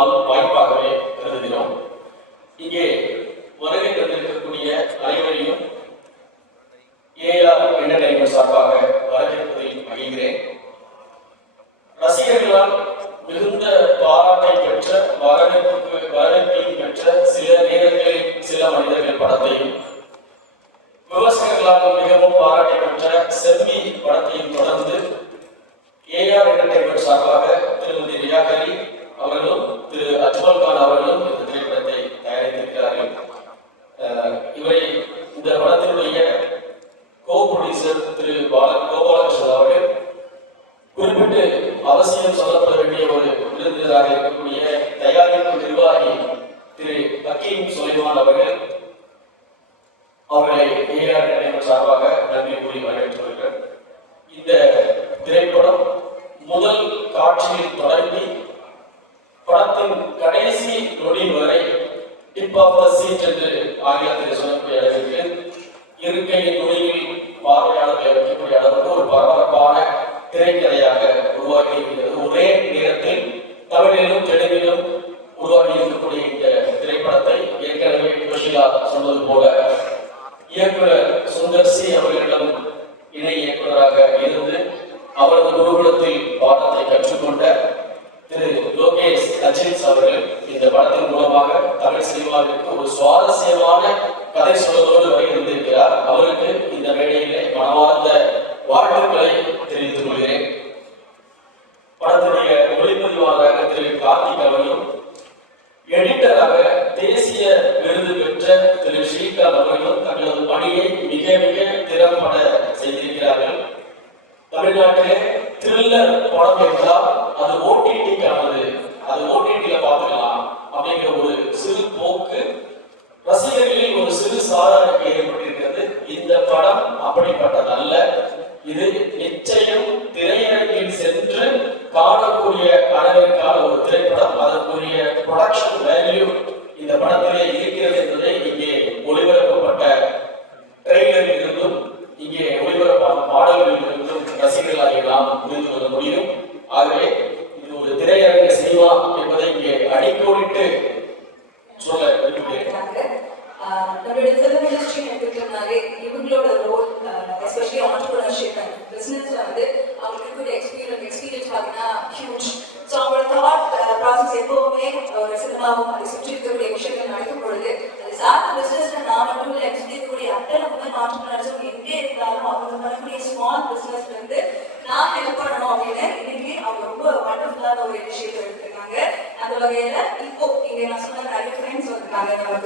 ஒரு நல் அவசியம் சொல்லப்பட வேண்டிய ஒரு விருந்தினராக இருக்கக்கூடிய தயாரிப்பு நிர்வாகி திரு ஹக்கீம் சுலைமான் அவர்கள் ஏற்கனவே சுஷிலா சொன்னது போல இயக்குனர் சுந்தர் சி அவர்களிடம் இணை இயக்குநராக இருந்து அவரது குருகுலத்தில் பாடத்தை கற்றுக்கொண்ட திரு லோகேஷ் அஜித் அவர்கள் இந்த படத்தின் மூலமாக தமிழ் சினிமாவிற்கு ஒரு சுவாரஸ்யமான கதை சொல்வதோடு வரை இருந்திருக்கிறார். அவருக்கு இந்த மேடையிலே மனமார்ந்த வாழ்த்துக்களை தெரிவித்துக் கொள்கிறேன். படத்துடைய ஒளிப்பதிவாளராக திரு கார்த்திக் அவர்களும் எடிட்டராக தேசிய விருது பெற்ற திரு ஸ்ரீகாந்த் அவர்களும் தங்களது பணியை மிக மிக திறம்பட செய்திருக்கிறார்கள். தமிழ்நாட்டிலே த்ரில்லர் படம் என்றால் அது ஓட்டி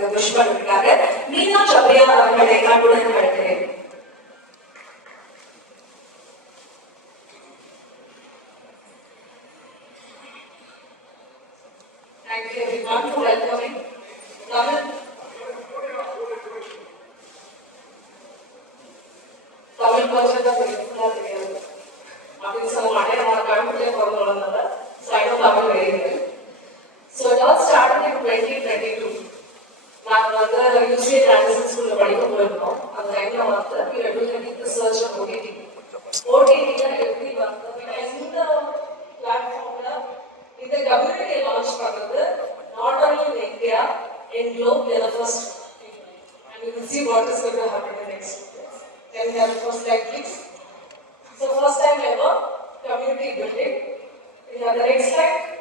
வந்திருக்காங்க நமக்கு community building. We have the next slide.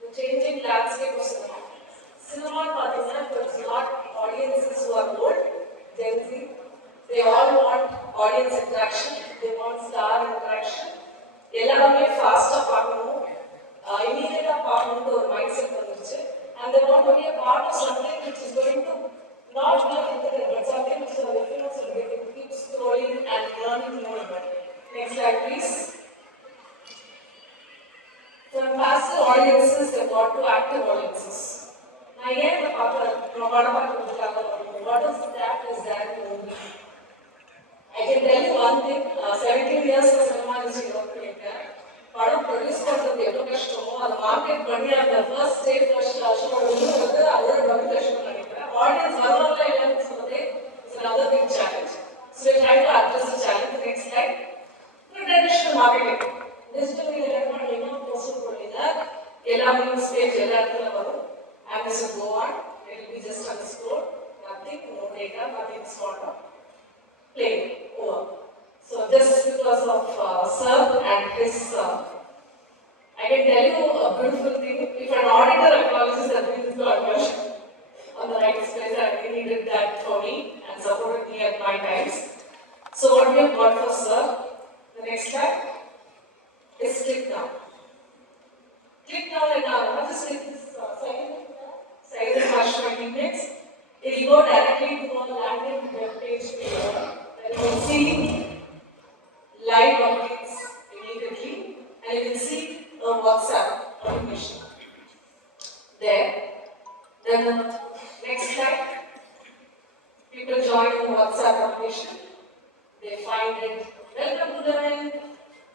The changing landscape of cinema. Cinema பார்த்தீங்கன்னா it's not audiences who are old, Gen Z. They all want audience interaction. They want star interaction. எல்லாருமே ஃபாஸ்டா பார்க்கணும் இமீடியட்டா பார்க்கணும்னு ஒரு மைண்ட் செட் வந்துருச்சு and they want to be a part of something which is going to not be internet but something which is a reference will get to keep scrolling and learning more about it. Next slide please. From passive audiences they got to active audiences. நான் ஏன் இதை பார்க்குறேன் படம் பார்க்கறதுக்காக what is that is that movie I can tell you one thing, uh, 17 years of cinema industry work பண்ணிருக்கேன். படம் produce பண்றது எவ்வளவு கஷ்டமோ அதை மார்க்கெட் பண்ணி அந்த ஃபர்ஸ்ட் டே ஃபர்ஸ்ட் ஷோ வந்து அதோட டபுள் கஷ்டம் நினைக்கிறேன் ஆடியன்ஸ் வரவங்க இல்லைன்னு சொன்னதே இட்ஸ் another நினைக்கிறேன் and we should go on it will be just underscore nothing will make up nothing sort of plain so this is because of uh, serb and his serb i can tell Beautiful. welcome to them,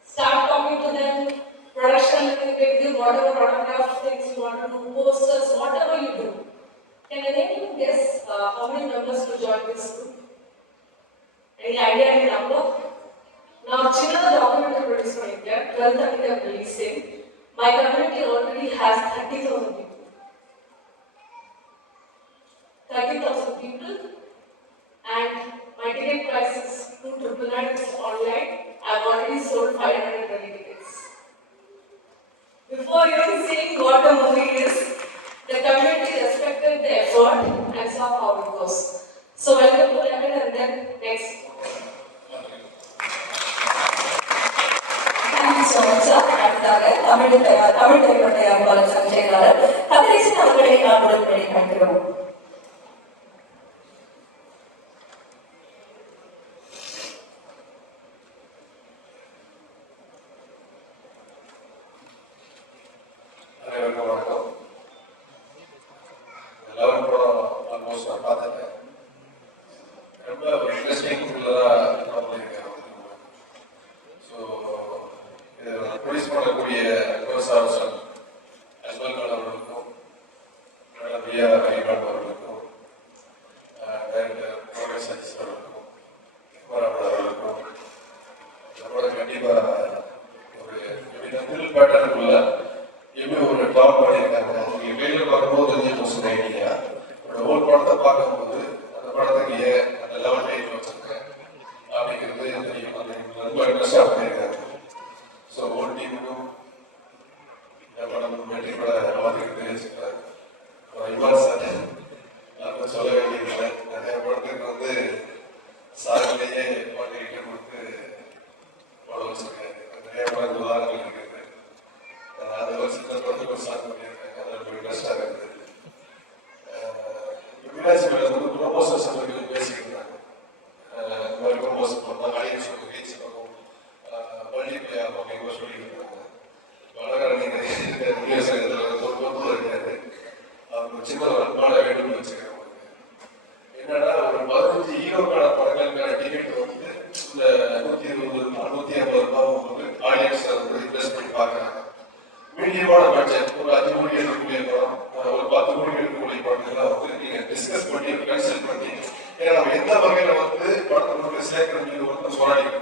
start talking to them, production will give you whatever autograph things you want to do, posters, whatever you do. Can anyone guess uh, how many members will join this group? Any idea, any number? Now, Chinna documentary produce for India, 12th of releasing. My community already has 30,000 people. 30,000 people and my ticket price is 299 online. I've already sold 520 tickets. Before even seeing what the movie is, the community respected the effort 五月二十二 சார்பிலேயே பங்களிக்க கொடுத்து All right.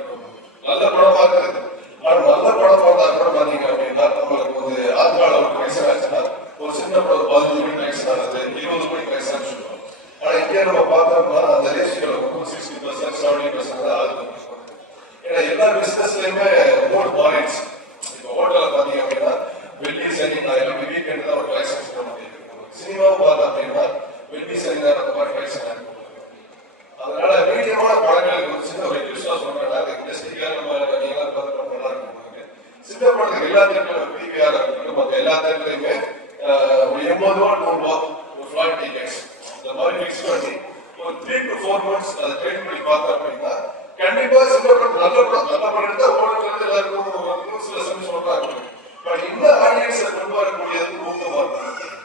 எல்லா தரப்புலையும் DVR பார்த்து எல்லா தரப்புலையுமே எண்பது ரூபா நூறு ரூபா ஒரு ஃபிளைட் டிக்கெட்ஸ் இந்த மாதிரி ஃபிக்ஸ் பண்ணி ஒரு த்ரீ டு ஃபோர் மந்த்ஸ் அதை ட்ரெயின் பண்ணி பார்த்தோம் அப்படின்னா கண்டிப்பா சிங்கப்பூர் நல்ல படம் நல்ல படம் தான் ஓடுறது எல்லாருக்கும் ஒரு நியூஸ்ல சொல்லி சொல்றாங்க பட் இந்த ஆடியன்ஸை கொண்டு வரக்கூடியது ஊக்கமா இருக்கும்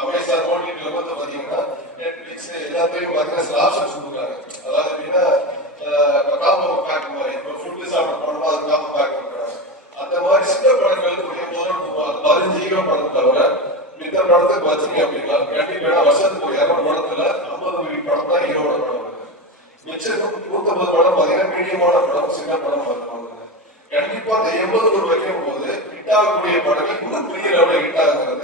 அமேசான் ஓடிடியில் வந்து பார்த்தீங்கன்னா நெட்ஃபிளிக்ஸ் எல்லாத்தையும் பார்த்தீங்கன்னா ஆப்ஷன்ஸ் வச்சுக்க கண்டிப்பா வருஷத்துக்கு இரநூறு படத்துல ஐம்பது கோடி படம் தான் ஈரோட படம். மிச்சம் நூத்தம்பது படம் பாத்தீங்கன்னா மீடியமான படம் சின்ன படம் கண்டிப்பா அந்த எண்பது கோடி வைக்கும் போது ஹிட் ஆகக்கூடிய படங்கள் இன்னும் பெரிய லெவலில் ஹிட் ஆகுது.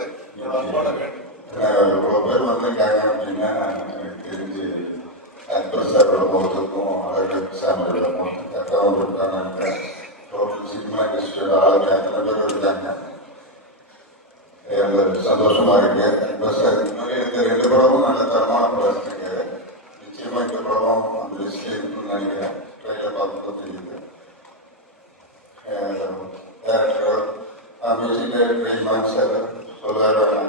ဆက်လို့ဆိုရတော့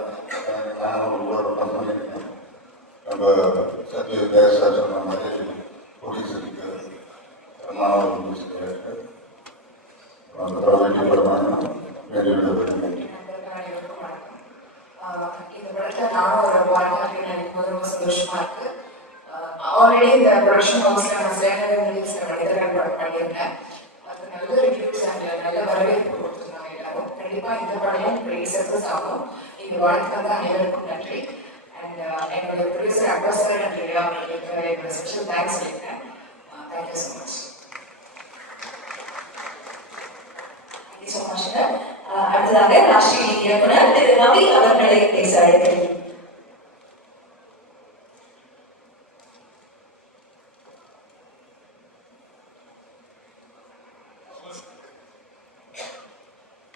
அடுத்ததாக ராஷ்டிரிய இயக்குனர் திரு ரவி அவர்களை பேச அழைக்கிறேன்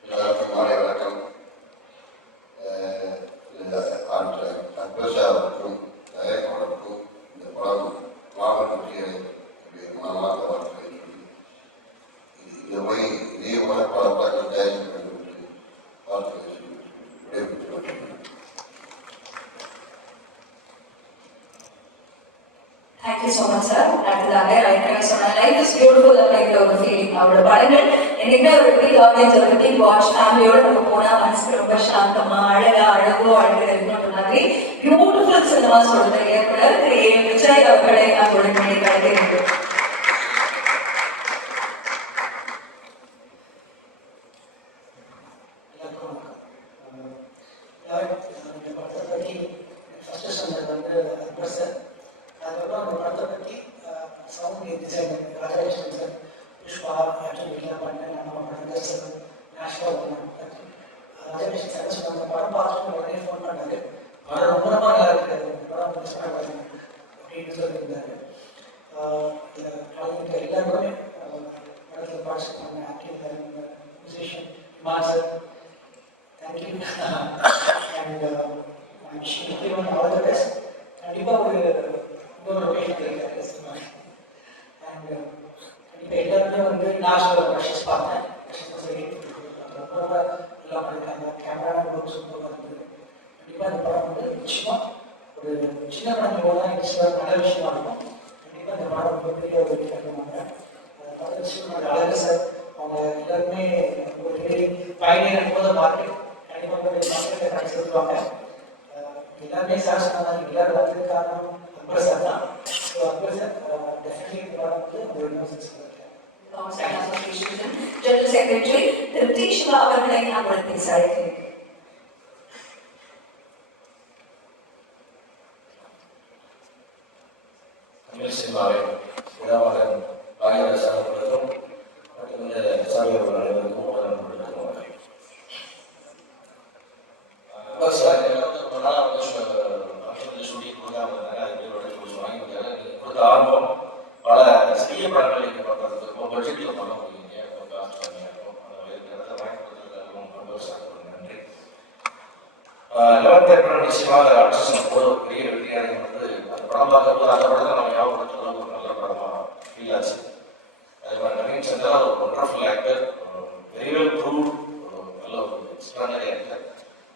எல்லாருக்கும் மாலை வணக்கம் அஹ் இந்த ஆற்ற அக்பஷாவுக்கும் தயக்கவனுக்கும் இந்த படம் மாவட்ட வெற்றியை மனமாக வாழ்க்கை இந்த போய் இதே போல பல படங்கள் தயாரிக்க வேண்டும் என்று வாழ்க்கை விடைபெற்று வருகிறேன் தேங்க்யூ ஸோ மச் சார் அடுத்ததாக ஏற்கனவே சொன்ன லைஃப் இஸ் பியூட்டிஃபுல் அப்படிங்கிற ஒரு ஃபீலிங் அவரோட படங்கள் என்னைக்குமே ஒரு பிக் ஆடியன்ஸ் ஒரு பிக் வாட்ச் ஃபேமிலியோட நம்ம போனால் மனசுக்கு ரொம்ப சாந்தமா அழகா அழகோ அழகு இருக்கிற மாதிரி பியூட்டிஃபுல் சினிமா சொல்ற இயக்குனர் திரு ஏ விஜய் அவர்களை அவரோட மணி கலைக்கிறேன் எல்லாருக்கும் வணக்கம். அஹ் இந்த படத்தை பற்றி ஃபஸ்ட்டு சொன்னது வந்து அக்பர் சார் அதுக்கப்புறம் அந்த படத்தை பற்றி sound designer Rajalakshmi sir Pushpa actually எல்லாம் பண்ணேன் நம்ம படங்கள் சார் நேஷனல் பற்றி ராஜலட்சுமி சார் சொன்ன அந்த படம் பார்த்துட்டு உடனே ஃபோன் பண்ணாரு படம் ரொம்ப ரொம்ப நல்லா இருக்கு இந்த படம் மிஸ் பண்ணாங்க அப்படின்னு சொல்லியிருந்தாரு ஆஹ் இந்த கலைஞர்கள் எல்லாருமே ஆஹ் படத்தில் பார்ட்டிசிபேட் பண்ண acting musician Imman sir Thank you. and uh, I'm wishing everyone all the best. கண்டிப்பாக ஒரு இன்னொரு லொக்கேஷன் கிடைக்காது அண்ட் கண்டிப்பாக எல்லாருமே வந்து நான் சொல்ல ப்ரஷஸ் பார்த்தேன் ப்ரஷஸ் சரி ரொம்ப ரொம்ப நல்லா பண்ணியிருக்காங்க கேமரா ரொம்ப சூப்பராக இருந்தது கண்டிப்பாக இந்த படம் வந்து நிச்சயமாக ஒரு சின்ன படம் போல நல்ல விஷயமா இருக்கும் கண்டிப்பாக இந்த படம் ரொம்ப பெரிய ஒரு அழகு சார் அவங்க எல்லாருமே ஒரு பயணிகள் போத மார்க்கெட் கண்டிப்பாக வந்து மார்க்கெட்டை எல்லாருமே சார் சொன்னாங்க எல்லாரும் வந்து காரணம் அக்பர் சார் தான் ஸோ அக்பர் சார் டெஃபினெட்லி இந்த படம் வந்து ஒரு அசோசியேஷன் ஜெனரல் செக்ரட்டரி திரு டி சிவா அவர்களை அவரோட பேச அழைக்கிறேன் தமிழ் சினிமாவை விழாமகன் பாகியராஜ் அவர்களுக்கும் மற்றும் இந்த சாமி அவர்கள் அனைவருக்கும் முதல் கொடுக்கும் பஸ் ரொம்ப நாளாக வந்து ஷூட்டிங் கொடுக்காம இருந்தாங்க அது பேரோட கொஞ்சம் வாங்கி கொடுத்தாங்க எனக்கு கொடுத்த ஆர்வம் பல சிறிய படங்கள் இங்கே பண்ணுறதுக்கு ரொம்ப பட்ஜெட்டில் பண்ண முடியுங்க ரொம்ப காஸ்ட் கம்மியாக இருக்கும் அந்த இந்த இடத்த வாங்கி கொடுத்ததுக்கு ரொம்ப சாப்பிடுங்க நன்றி லெவன்த் ஏப்ரல் நிச்சயமாக ஆர்டிஸ்ட் போது ஒரு பெரிய வெற்றியாக வந்து அந்த படம் பார்க்கும்போது அந்த படத்தை நம்ம ஞாபகப்படுத்துற அளவுக்கு ஒரு நல்ல படமாக ஃபீல் ஆச்சு அதே மாதிரி நவீன் சந்திரா ஒரு wonderful actor very well proved நல்ல ஒரு எக்ஸ்ட்ரானரி ஆக்டர்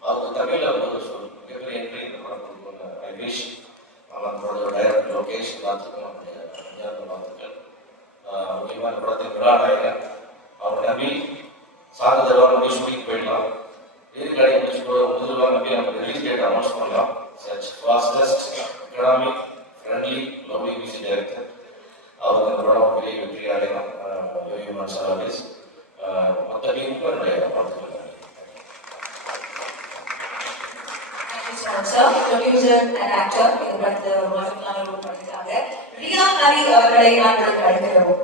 அவருக்கு தமிழில் ஒரு சொல் மிகப்பெரிய என்ட்ரி இந்த படம் கொடுக்கணும்னு ஐ விஷ் அவங்களோட டைரக்டர் லோகேஷ் எல்லாத்துக்கும் நம்முடைய அஞ்சாவது வாழ்த்துக்கள் ஆஹ் முக்கியமாக இந்த படத்தின் விழா நாயகன் அவங்க நம்பி சாக தருவாங்க நம்பி ஷூட்டிங் போயிடலாம். நீர் கடை முடிச்சு முதல்வா நம்பி நம்ம ரிலீஸ் டேட் அனௌன்ஸ் பண்ணலாம். Such fastest economic friendly lovely music director அவருக்கு இந்த படம் பெரிய வெற்றி அடையலாம். யோகி சர்வீஸ் மொத்த டீமுக்கும் என்னுடைய வாழ்த்துக்கள். சார் ப்ரொடியூசர் அண்ட் ஆக்டர் இந்த படத்துல ஒரு வழக்கமான ரோல் ரியா ஹரி அவர்களை நாங்கள் அழைக்கிறோம்.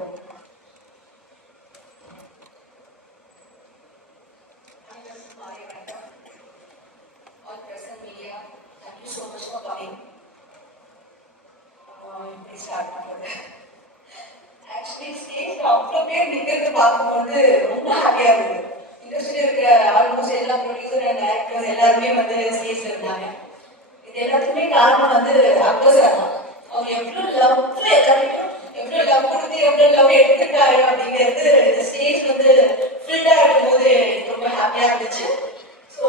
பண்ணி ஆக்சுவலி ஸ்டேஜில் பேர் நிற்கிறது பார்க்கும்போது ரொம்ப ஹாப்பியாக இருந்தது. இண்டஸ்ட்ரியில் இருக்கிற ஆல்மோஸ்ட் எல்லா ப்ரொடியூசர் அண்ட் எல்லாருமே வந்து ஸ்டேஜில் இருந்தாங்க. இது எல்லாத்துக்குமே காரணம் வந்து அக்டர் சார் தான் லவ் எல்லாருக்கும் எவ்வளோ லவ் கொடுத்து எவ்வளோ லவ் எடுத்துட்டாரு அப்படிங்கிறது இந்த ஸ்டேஜ் வந்து ஃபில்டாக இருக்கும்போது ரொம்ப ஹாப்பியாக இருந்துச்சு. ஸோ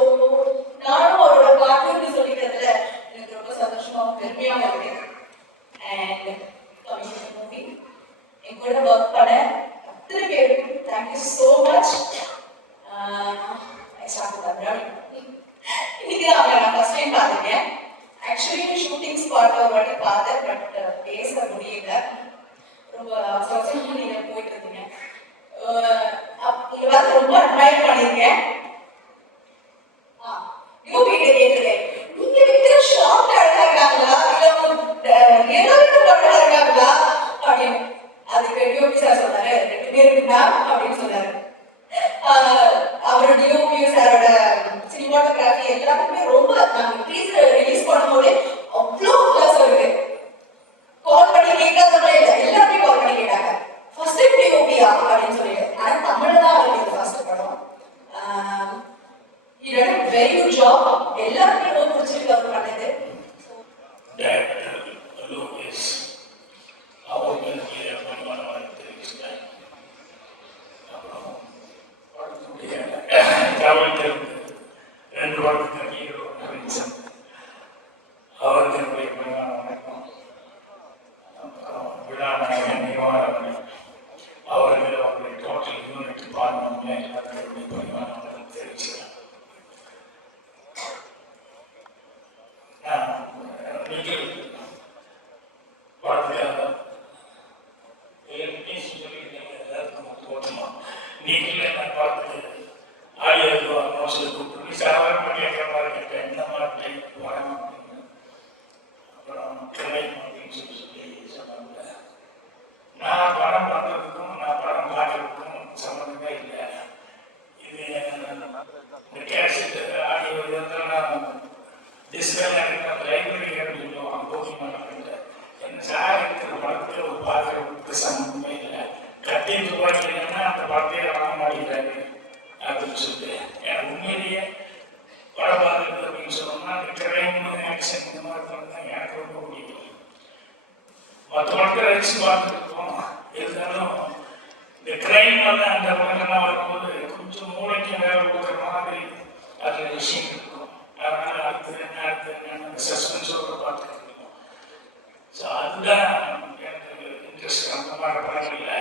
நானும் அவரோட பார்ட்னர்னு சொல்லிக்கிறதுல எனக்கு ரொம்ப சந்தோஷமாகவும் பெருமையாகவும் இருக்கு. கூட ஒர்க் பண்ண அத்தனை பேருக்கும் தேங்க்யூ ஸோ மச் இன்னைக்கு அவங்க நான் ஃபர்ஸ்ட் டைம் பார்த்துருக்கேன். ஆக்சுவலி ஷூட்டிங் ஸ்பாட் ஒரு வாட்டி பார்த்தேன் பட் பேச முடியல. ரொம்ப அவசர நீங்கள் போயிட்டு இருந்தீங்க அஹ் உங்களை பார்த்து ரொம்ப அட்மையர் பண்ணியிருக்கேன். ஆ, யூபி கிட்ட கேட்டிருக்கேன். நீங்க விக்கிற short அழகா இருக்காங்களா? இல்ல, அஹ், எல்லாருக்கும் அழகா இருக்காங்களா? அப்படின்னு. அதுக்கு யூபி சார் சொன்னாரு, "ரெண்டு பேருக்கு மேம் அப்படின்னு சொன்னாரு. ஆஹ், அவரோட யூபி சாரோட சினிமாட்டோகிராஃபி எல்லாத்துக்குமே ரொம்ப நாங்க ரிலீஸ் release பண்ணும்போதே அவ்வளோ இருக்கு. கால் பண்ணி கேட்காதவங்களே இல்லை எல்லாருமே கால் பண்ணி கேட்டாங்க ஃபர்ஸ்ட் டைம் டிஓபியா அப்படின்னு சொல்லிட்டு ஆனா தமிழ்ல தான் அவருக்கு ஃபர்ஸ்ட் படம் இது வெரி குட் ஜாப் எல்லாருமே ரொம்ப பிடிச்சிருக்கு அவர் பண்ணது டைரக்டர் லோகேஷ் அவர்களுடைய பணிவான தெரிவிச்சுட்டேன் அப்புறம் படத்துடைய கவலைத்திலிருந்து ரெண்டு படத்துக்கு ஹீரோ நவீன் அவர்களுடைய பணிவான வணக்கம் அப்புறம் விழாநாயகன் நிவாரணம் அவர்கள் அவருடைய டோட்டல் யூனிட் பார்மமே எல்லாத்துடைய பணிவான வணக்கம் தெரிவிச்சுக்கிறேன் நீங்கள் படத்துக்காக பேசி சொல்லியிருந்தீங்க எல்லாருக்கும் தோற்றமா நீங்கள் என்ன பார்த்து ஆடியோ மோசடி கூப்பிட்டு சாதாரணமாக கேட்குற மாதிரி கேட்டேன் இந்த மாதிரி படம் அப்படின்னு அப்புறம் கிளை அப்படின்னு சொல்லி சொல்லி சொன்னாங்க நான் படம் பண்ணுறதுக்கும் நான் படம் பார்க்கறதுக்கும் சம்மந்தமே இல்லை இது இந்த கேசட் ஆடியோ இதெல்லாம் டிஸ்பிளே லைப்ரரி சொல்லுவாங்க போகிமானத்தில் என்ன சார் இருக்கிற படத்தில் ஒரு பார்க்கறதுக்கு சம்மந்தமே இல்லை கட்டிட்டு போறீங்கன்னா அந்த படத்தையே வாங்க மாட்டேங்கிறாரு அப்படின்னு சொல்லிட்டு எனக்கு உண்மையிலேயே படம் பார்க்கறது அப்படின்னு சொன்னோம்னா அந்த கிரைம் ஆக்ஷன் இந்த மாதிரி படம் தான் எனக்கு ரொம்ப பிடிக்கும் மற்ற படத்தை ரசிச்சு பார்த்துருக்கோம் இருந்தாலும் இந்த கிரைம் வந்து அந்த படங்கள்லாம் வரும்போது கொஞ்சம் மூளைக்கு வேலை கொடுக்குற மாதிரி அதில் விஷயம் இருக்கும் அதனால அடுத்து என்ன அடுத்து என்ன அந்த சஸ்பென்ஸோட பார்த்துட்டு இருக்கோம் ஸோ அதுதான் எனக்கு இன்ட்ரெஸ்ட் அந்த மாதிரி படங்கள்ல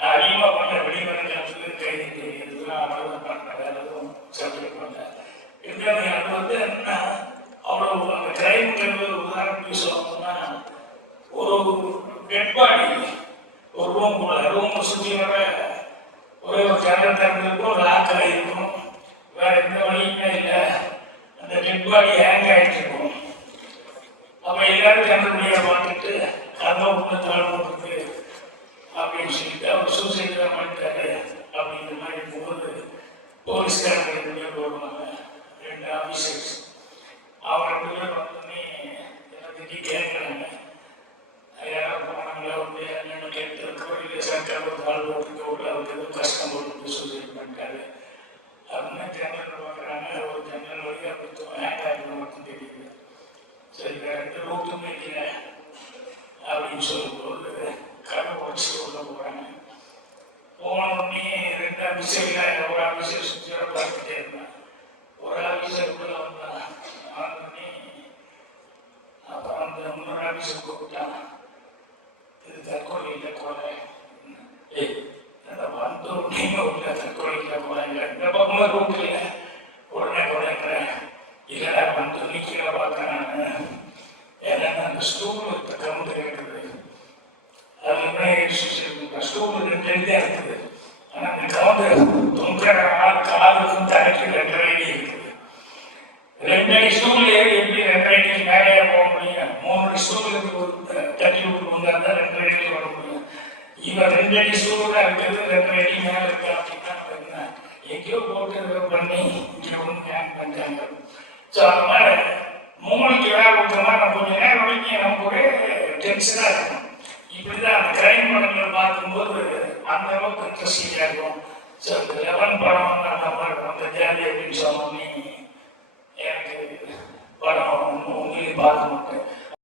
நான் அதிகமாக பண்ண வெளிவரங்கிறது கைது இதெல்லாம் அவ்வளோ பண்ணேன் வேற எதுவும் சப்ஜெக்ட் பண்ணேன் இருந்தாலும் அது வந்து என்ன அவ்வளோ அந்த கிரைம்ங்கிறது உதாரணத்துக்கு சொல்லணும்னா ஒரு டெட் பாடி ஒரு ரூம் கூட ரூம் சுற்றி வர ஒரே ஒரு ஜன்னல் திறந்திருக்கும் லாக் ஆகிருக்கும் வேற எந்த வழியுமே இல்லை. அந்த டெட் பாடி ஹேங் ஆகிட்டு இருக்கும். அப்போ எல்லாரும் ஜன்னல் வழியாக பார்த்துட்டு கதவை உள்ள தாழ் அப்படின்னு சொல்லிட்டு அவர் சூசைட் தான் பண்ணிட்டாரு அப்படிங்கிற மாதிரி இருக்கும்போது போலீஸ்காரங்க ரெண்டு பேர் வருவாங்க ரெண்டு ஆஃபீஸர்ஸ் அவங்க ரெண்டு பேர் வந்தோடனே என்ன திட்டி கேட்குறாங்க. யாராவது போனாங்களா வந்து என்னென்னு கேட்டு இல்லை சர்க்கார் ஒரு கால் போட்டு இல்லை அவருக்கு எதுவும் கஷ்டம் போட்டு சொல்லி பண்ணிட்டாரு அப்படின்னு ஜன்னல் பார்க்குறாங்க ஒரு ஜன்னல் வழியாக அப்படி ஹேண்ட் ஆகிட்டு மட்டும் தெரியுது சரி வேற எந்த ரூட்டுமே இல்லை அப்படின்னு சொல்லும்போது கதை உடச்சி உள்ள போகிறாங்க போன உடனே ரெண்டு ஆஃபீஸரில் ஒரு ஆஃபீஸர் சுற்றி பார்த்துட்டே இருந்தேன் ஒரு ஆஃபீஸர் உள்ள வந்தான் வந்தோடனே அப்புறம் அந்த இன்னொரு ஆஃபீஸர் கூப்பிட்டான் இது தற்கொலை இல்லை கொலை ஏய் அந்த வந்த உடனே உள்ள தற்கொலை இல்லை கொலை இல்லை இந்த பக்கமாக ரூட் இல்லை உடனே கொலைங்கிறேன் இல்லைடா வந்து நிற்கிற பார்த்தேன் நான் ஏன்னா அந்த ஸ்டூல் இருக்க கவுண்டர் இருக்குது அது என்ன ஸ்டூல் ரெண்டு எழுதியா இருக்குது ஆனால் அந்த கவுண்டர் தொங்குற ஆள் காலுக்கும் தலைக்கு ரெண்டு அடி இருக்குது ரெண்டு அடி எப்படி ரெண்டு மேலே போக முடியும் மூணு அடி ஸ்டூலுக்கு தட்டி விட்டு வந்தால் தான் ரெண்டு வர முடியும் இவன் ரெண்டு அடி ஸ்டூல் தான் மேலே இருக்கு அப்படின்னா எங்கேயோ போட்டு பண்ணி இங்கே ஒன்று ஹேங் பண்ணிட்டாங்க ஸோ அதனால மூளைக்கு வேலை கொடுத்தோம்னா நம்ம கொஞ்சம் நேரம் வரைக்கும் நமக்கு ஒரே டென்ஷனாக இருக்கும் இப்படிதான் அந்த கிரைம் படங்கள் பார்க்கும்போது அந்த அளவுக்கு இன்ட்ரெஸ்டிங்காக இருக்கும். ஸோ லெவன் படம் வந்து அந்த மாதிரி அந்த ஜாலி அப்படின்னு சொன்னோன்னே எனக்கு படம் உண்மையிலே பார்க்க மாட்டேன்.